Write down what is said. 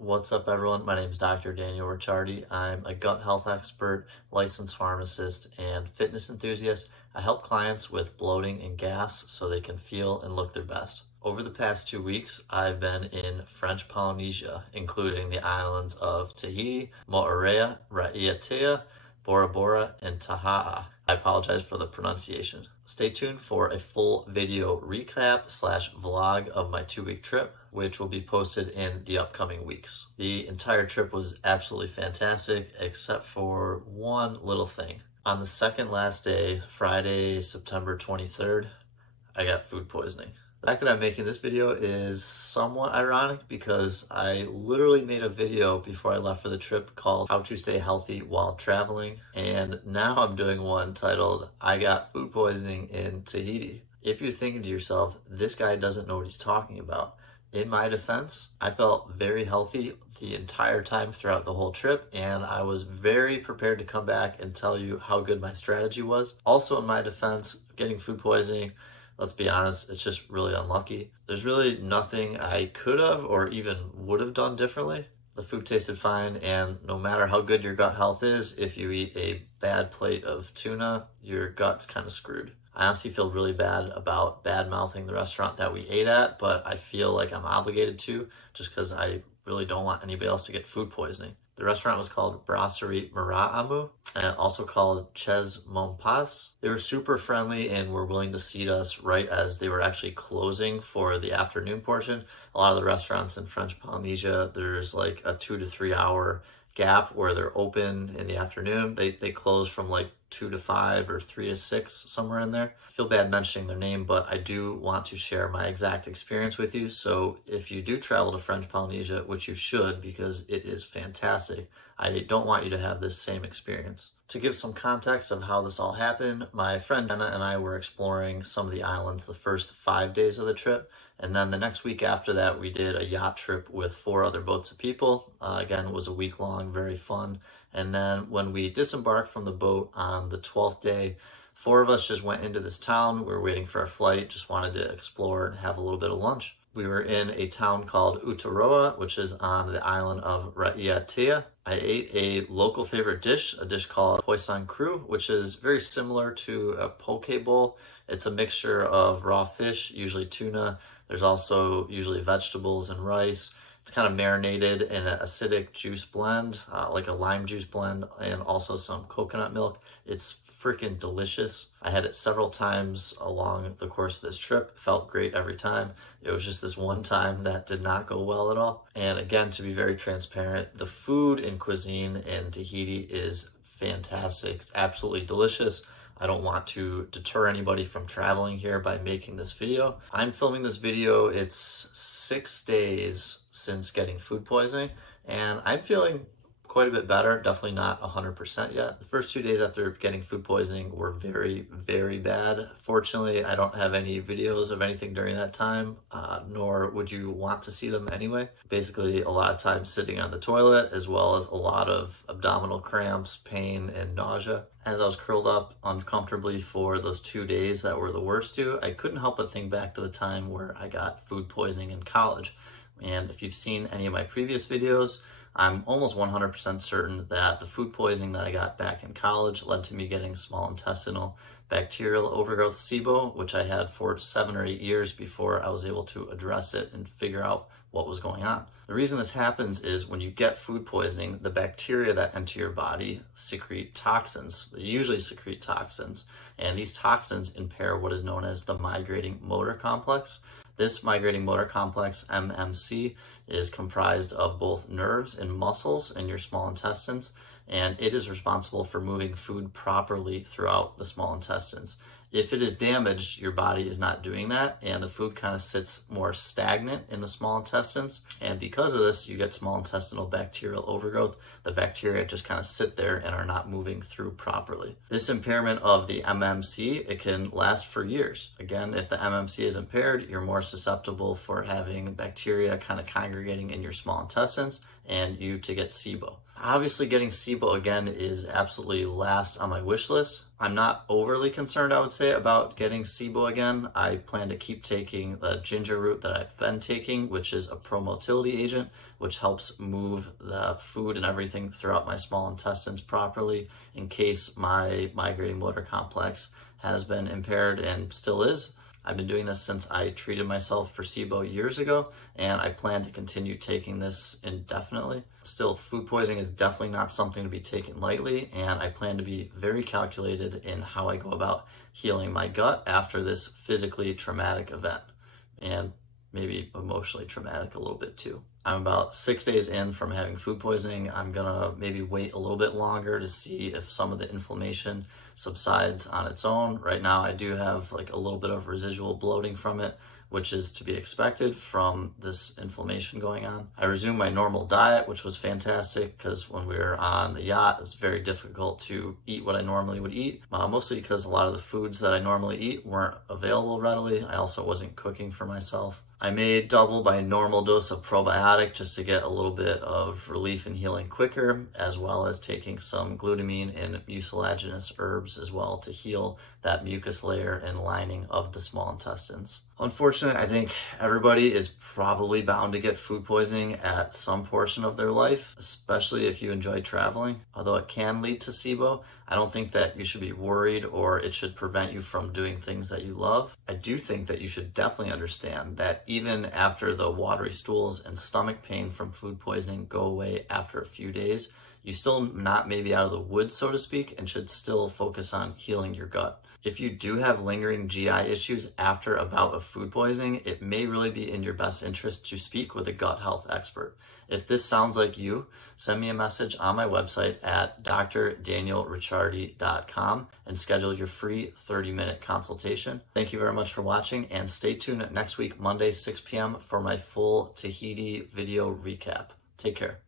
What's up, everyone? My name is Dr. Daniel Ricciardi. I'm a gut health expert, licensed pharmacist, and fitness enthusiast. I help clients with bloating and gas so they can feel and look their best. Over the past 2 weeks, I've been in French Polynesia, including the islands of Tahiti, Moorea, Raiatea, Bora Bora, and Taha'a. I apologize for the pronunciation. Stay tuned for a full video recap / vlog of my 2-week trip, which will be posted in the upcoming weeks. The entire trip was absolutely fantastic, except for one little thing. On the second last day, Friday, September 23rd, I got food poisoning. The fact that I'm making this video is somewhat ironic because I literally made a video before I left for the trip called How to Stay Healthy While Traveling, and now I'm doing one titled I Got Food Poisoning in Tahiti. If you're thinking to yourself, this guy doesn't know what he's talking about, in my defense, I felt very healthy the entire time throughout the whole trip, and I was very prepared to come back and tell you how good my strategy was. Also, in my defense, getting food poisoning, let's be honest, it's just really unlucky. There's really nothing I could have or even would have done differently. The food tasted fine, and no matter how good your gut health is, if you eat a bad plate of tuna, your gut's kind of screwed. I honestly feel really bad about bad-mouthing the restaurant that we ate at, but I feel like I'm obligated to just because I really don't want anybody else to get food poisoning. The restaurant was called Brasserie Mara'amu and also called Ches Mompas. They were super friendly and were willing to seat us right as they were actually closing for the afternoon portion. A lot of the restaurants in French Polynesia, there's like a 2 to 3 hour gap where they're open in the afternoon. They close from like 2 to 5 or 3 to 6, somewhere in there. I feel bad mentioning their name, but I do want to share my exact experience with you. So if you do travel to French Polynesia, which you should because it is fantastic, I don't want you to have this same experience. To give some context of how this all happened, my friend Jenna and I were exploring some of the islands the first 5 days of the trip. And then the next week after that, we did a yacht trip with 4 other boats of people. Again, it was a week long, very fun. And then when we disembarked from the boat on the 12th day, 4 of us just went into this town. We were waiting for our flight, just wanted to explore and have a little bit of lunch. We were in a town called Utaroa, which is on the island of Raiatea. I ate a local favorite dish, a dish called poisson cru, which is very similar to a poke bowl. It's a mixture of raw fish, usually tuna. There's also usually vegetables and rice. It's kind of marinated in an acidic juice blend, like a lime juice blend, and also some coconut milk. It's freaking delicious. I had it several times along the course of this trip. Felt great every time. It was just this one time that did not go well at all. And again, to be very transparent, the food and cuisine in Tahiti is fantastic. It's absolutely delicious. I don't want to deter anybody from traveling here by making this video. I'm filming this video, it's 6 days since getting food poisoning, and I'm feeling quite a bit better, definitely not 100% yet. The first 2 days after getting food poisoning were very, very bad. Fortunately, I don't have any videos of anything during that time, nor would you want to see them anyway. Basically, a lot of time sitting on the toilet, as well as a lot of abdominal cramps, pain, and nausea. As I was curled up uncomfortably for those 2 days that were the worst 2, I couldn't help but think back to the time where I got food poisoning in college. And if you've seen any of my previous videos, I'm almost 100% certain that the food poisoning that I got back in college led to me getting small intestinal bacterial overgrowth, SIBO, which I had for 7 or 8 years before I was able to address it and figure out what was going on. The reason this happens is when you get food poisoning, the bacteria that enter your body secrete toxins. They usually secrete toxins, and these toxins impair what is known as the migrating motor complex. This migrating motor complex, MMC, is comprised of both nerves and muscles in your small intestines, and it is responsible for moving food properly throughout the small intestines. If it is damaged, your body is not doing that, and the food kind of sits more stagnant in the small intestines. And because of this, you get small intestinal bacterial overgrowth. The bacteria just kind of sit there and are not moving through properly. This impairment of the MMC, it can last for years. Again, if the MMC is impaired, you're more susceptible for having bacteria kind of congregating in your small intestines and you to get SIBO. Obviously, getting SIBO again is absolutely last on my wish list. I'm not overly concerned, I would say, about getting SIBO again. I plan to keep taking the ginger root that I've been taking, which is a promotility agent, which helps move the food and everything throughout my small intestines properly in case my migrating motor complex has been impaired and still is. I've been doing this since I treated myself for SIBO years ago, and I plan to continue taking this indefinitely. Still, food poisoning is definitely not something to be taken lightly, and I plan to be very calculated in how I go about healing my gut after this physically traumatic event, and maybe emotionally traumatic a little bit too. I'm about 6 days in from having food poisoning. I'm gonna maybe wait a little bit longer to see if some of the inflammation subsides on its own. Right now, I do have like a little bit of residual bloating from it, which is to be expected from this inflammation going on. I resumed my normal diet, which was fantastic because when we were on the yacht, it was very difficult to eat what I normally would eat, mostly because a lot of the foods that I normally eat weren't available readily. I also wasn't cooking for myself. I made double my normal dose of probiotic just to get a little bit of relief and healing quicker, as well as taking some glutamine and mucilaginous herbs as well to heal that mucus layer and lining of the small intestines. Unfortunately, I think everybody is probably bound to get food poisoning at some portion of their life, especially if you enjoy traveling. Although it can lead to SIBO, I don't think that you should be worried or it should prevent you from doing things that you love. I do think that you should definitely understand that even after the watery stools and stomach pain from food poisoning go away after a few days, you still not maybe out of the woods, so to speak, and should still focus on healing your gut. If you do have lingering GI issues after a bout of food poisoning, it may really be in your best interest to speak with a gut health expert. If this sounds like you, send me a message on my website at drdanielricciardi.com and schedule your free 30-minute consultation. Thank you very much for watching, and stay tuned next week, Monday, 6 p.m. for my full Tahiti video recap. Take care.